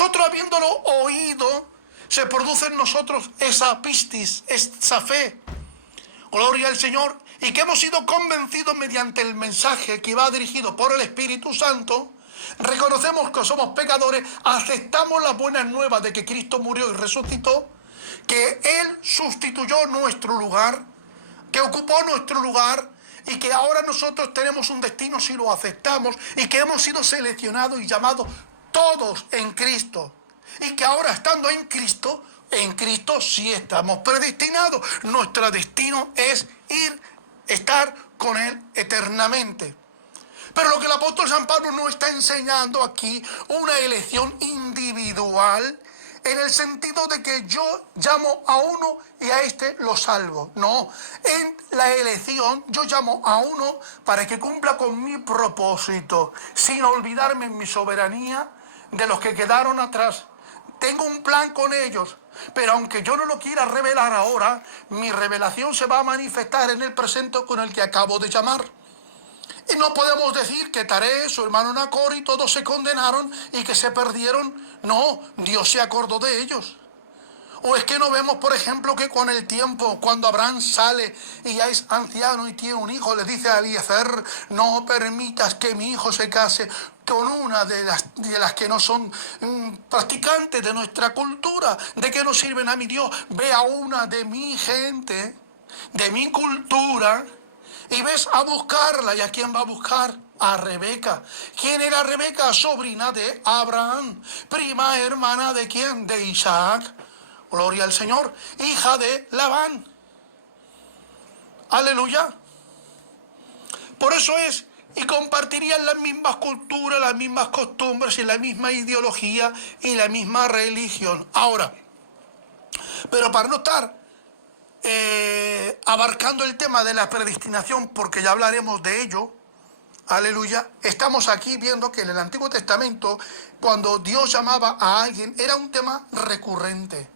Nosotros habiéndolo oído, se produce en nosotros esa pistis, esa fe. Gloria al Señor. Y que hemos sido convencidos mediante el mensaje que va dirigido por el Espíritu Santo. Reconocemos que somos pecadores, aceptamos las buenas nuevas de que Cristo murió y resucitó, que Él sustituyó nuestro lugar, que ocupó nuestro lugar y que ahora nosotros tenemos un destino si lo aceptamos y que hemos sido seleccionados y llamados todos en Cristo. Y que ahora estando en Cristo sí estamos predestinados. Nuestro destino es estar con Él eternamente. Pero lo que el apóstol San Pablo nos está enseñando aquí, una elección individual, en el sentido de que yo llamo a uno y a este lo salvo. No, en la elección yo llamo a uno para que cumpla con mi propósito, sin olvidarme en mi soberanía de los que quedaron atrás. Tengo un plan con ellos, pero aunque yo no lo quiera revelar ahora, mi revelación se va a manifestar en el presente con el que acabo de llamar. Y no podemos decir que Taré, su hermano Nacor y todos se condenaron y que se perdieron. No, Dios se acordó de ellos. O es que no vemos, por ejemplo, que con el tiempo, cuando Abraham sale y ya es anciano y tiene un hijo, le dice a Eliezer, no permitas que mi hijo se case con una de las que no son practicantes de nuestra cultura, de que no sirven a mi Dios. Ve a una de mi gente, de mi cultura, y ves a buscarla. ¿Y a quién va a buscar? A Rebeca. ¿Quién era Rebeca? Sobrina de Abraham. Prima hermana ¿de quién? De Isaac. Gloria al Señor. Hija de Labán. Aleluya. Por eso es, y compartirían las mismas culturas, las mismas costumbres y la misma ideología y la misma religión. Ahora, pero para no estar abarcando el tema de la predestinación, porque ya hablaremos de ello, aleluya, estamos aquí viendo que en el Antiguo Testamento, cuando Dios llamaba a alguien, era un tema recurrente,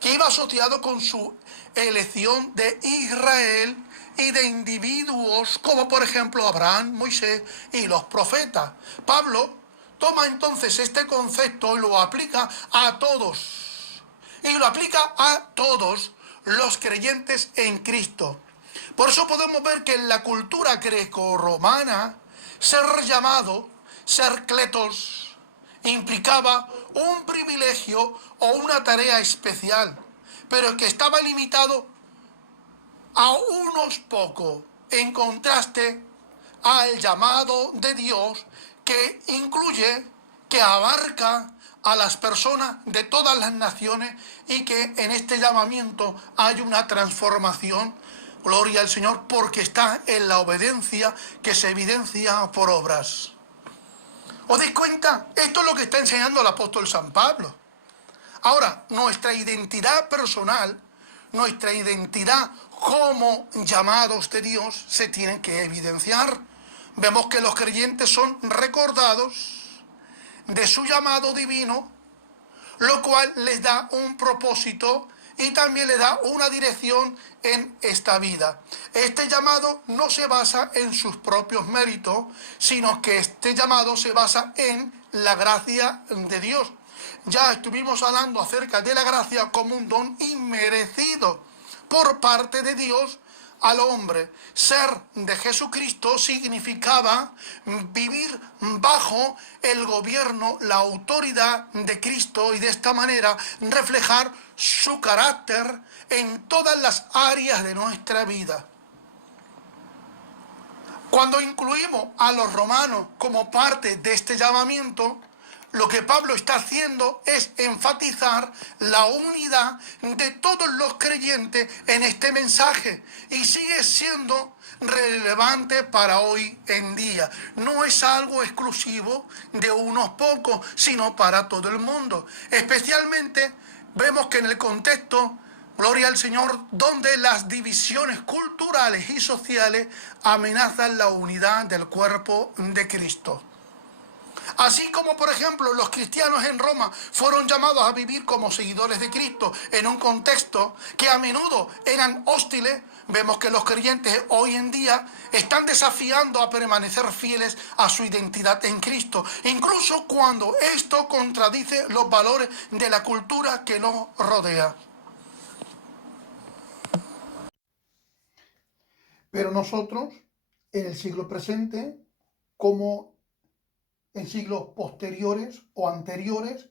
que iba asociado con su elección de Israel y de individuos, como por ejemplo Abraham, Moisés y los profetas. Pablo toma entonces este concepto y lo aplica a todos, y lo aplica a todos los creyentes en Cristo. Por eso podemos ver que en la cultura greco-romana, ser llamado, ser kletos, implicaba un privilegio o una tarea especial, pero que estaba limitado a unos pocos, en contraste al llamado de Dios que incluye, que abarca a las personas de todas las naciones y que en este llamamiento hay una transformación, gloria al Señor, porque está en la obediencia que se evidencia por obras. ¿Os dais cuenta? Esto es lo que está enseñando el apóstol San Pablo. Ahora, nuestra identidad personal, nuestra identidad como llamados de Dios se tiene que evidenciar. Vemos que los creyentes son recordados de su llamado divino, lo cual les da un propósito y también les da una dirección en esta vida. Este llamado no se basa en sus propios méritos, sino que este llamado se basa en la gracia de Dios. Ya estuvimos hablando acerca de la gracia como un don inmerecido por parte de Dios al hombre. Ser de Jesucristo significaba vivir bajo el gobierno, la autoridad de Cristo y de esta manera reflejar su carácter en todas las áreas de nuestra vida. Cuando incluimos a los romanos como parte de este llamamiento, lo que Pablo está haciendo es enfatizar la unidad de todos los creyentes en este mensaje y sigue siendo relevante para hoy en día. No es algo exclusivo de unos pocos, sino para todo el mundo. Especialmente vemos que en el contexto, gloria al Señor, donde las divisiones culturales y sociales amenazan la unidad del cuerpo de Cristo. Así como, por ejemplo, los cristianos en Roma fueron llamados a vivir como seguidores de Cristo en un contexto que a menudo eran hostiles, vemos que los creyentes hoy en día están desafiando a permanecer fieles a su identidad en Cristo, incluso cuando esto contradice los valores de la cultura que nos rodea. Pero nosotros, en el siglo presente, como en siglos posteriores o anteriores,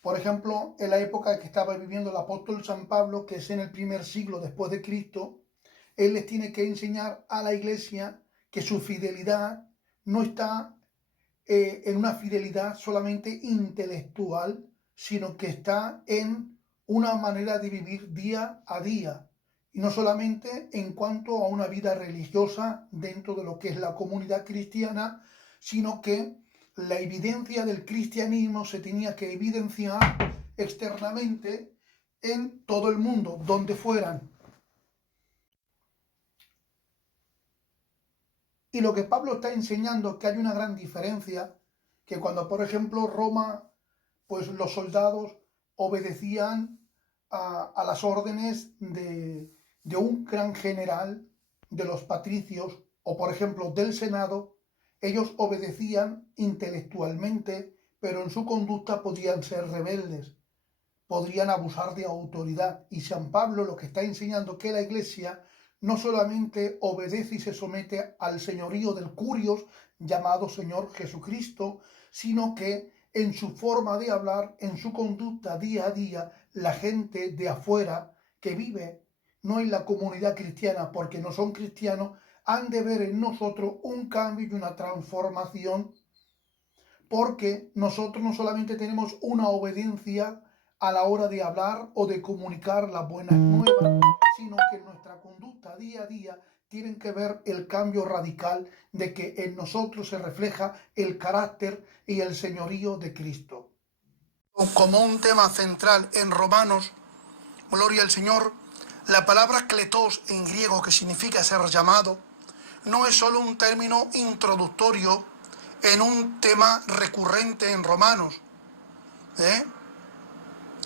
por ejemplo, en la época que estaba viviendo el apóstol San Pablo, que es en el primer siglo después de Cristo, él les tiene que enseñar a la iglesia que su fidelidad no está en una fidelidad solamente intelectual, sino que está en una manera de vivir día a día, y no solamente en cuanto a una vida religiosa dentro de lo que es la comunidad cristiana, sino que la evidencia del cristianismo se tenía que evidenciar externamente en todo el mundo, donde fueran. Y lo que Pablo está enseñando es que hay una gran diferencia, que cuando, por ejemplo, Roma, pues los soldados obedecían a las órdenes de un gran general, de los patricios, o por ejemplo del Senado, ellos obedecían intelectualmente, pero en su conducta podían ser rebeldes, podrían abusar de autoridad. Y San Pablo lo que está enseñando que la Iglesia no solamente obedece y se somete al señorío del Curios, llamado Señor Jesucristo, sino que en su forma de hablar, en su conducta día a día, la gente de afuera que vive no en la comunidad cristiana porque no son cristianos, han de ver en nosotros un cambio y una transformación, porque nosotros no solamente tenemos una obediencia a la hora de hablar o de comunicar las buenas nuevas, sino que en nuestra conducta día a día tienen que ver el cambio radical de que en nosotros se refleja el carácter y el señorío de Cristo. Como un tema central en Romanos, gloria al Señor, la palabra kletos en griego, que significa ser llamado, no es solo un término introductorio en un tema recurrente en Romanos.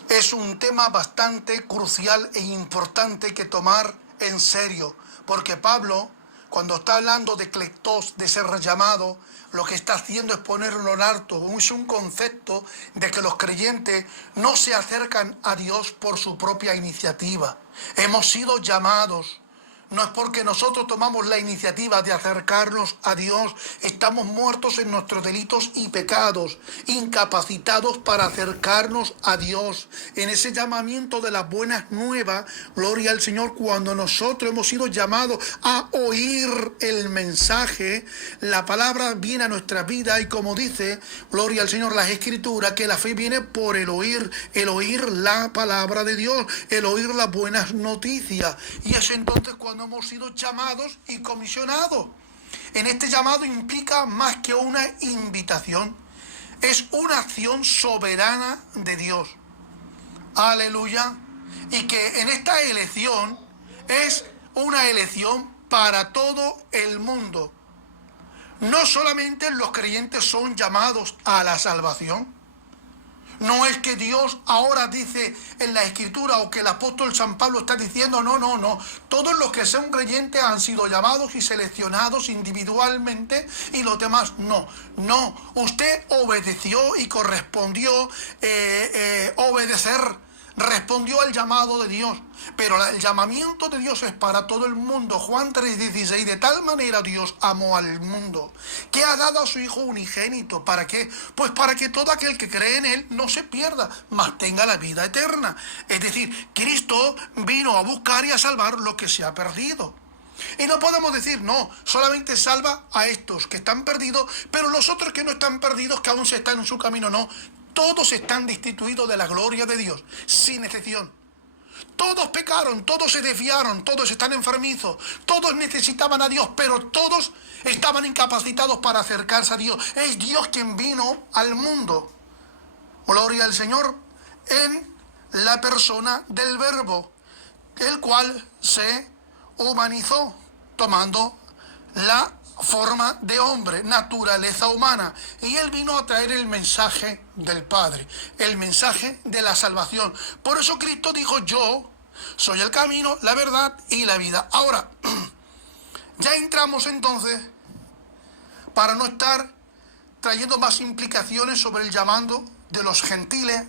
Es un tema bastante crucial e importante que tomar en serio, porque Pablo, cuando está hablando de kletos, de ser llamado, lo que está haciendo es ponerlo en alto. Es un concepto de que los creyentes no se acercan a Dios por su propia iniciativa. Hemos sido llamados. No es porque nosotros tomamos la iniciativa de acercarnos a Dios, estamos muertos en nuestros delitos y pecados, incapacitados para acercarnos a Dios. En ese llamamiento de las buenas nuevas, gloria al Señor, cuando nosotros hemos sido llamados a oír el mensaje, la palabra viene a nuestra vida y como dice, gloria al Señor, las Escrituras, que la fe viene por el oír la palabra de Dios, el oír las buenas noticias. Y es entonces cuando hemos sido llamados y comisionados. En este llamado implica más que una invitación, es una acción soberana de Dios. Aleluya. Y que en esta elección es una elección para todo el mundo. No solamente los creyentes son llamados a la salvación. No es que Dios ahora dice en la Escritura o que el apóstol San Pablo está diciendo, no. Todos los que son creyentes han sido llamados y seleccionados individualmente y los demás no. No, usted obedeció y correspondió obedecer. Respondió al llamado de Dios, pero el llamamiento de Dios es para todo el mundo. Juan 3:16, de tal manera Dios amó al mundo, que ha dado a su Hijo unigénito. ¿Para qué? Pues para que todo aquel que cree en Él no se pierda, mas tenga la vida eterna. Es decir, Cristo vino a buscar y a salvar lo que se ha perdido. Y no podemos decir, no, solamente salva a estos que están perdidos, pero los otros que no están perdidos, que aún se están en su camino, no. Todos están destituidos de la gloria de Dios, sin excepción. Todos pecaron, todos se desviaron, todos están enfermizos, todos necesitaban a Dios, pero todos estaban incapacitados para acercarse a Dios. Es Dios quien vino al mundo. Gloria al Señor, en la persona del Verbo, el cual se humanizó, tomando la forma de hombre, naturaleza humana, y él vino a traer el mensaje del Padre, el mensaje de la salvación. Por eso Cristo dijo: yo soy el camino, la verdad y la vida. Ahora, ya entramos entonces, para no estar trayendo más implicaciones sobre el llamado de los gentiles,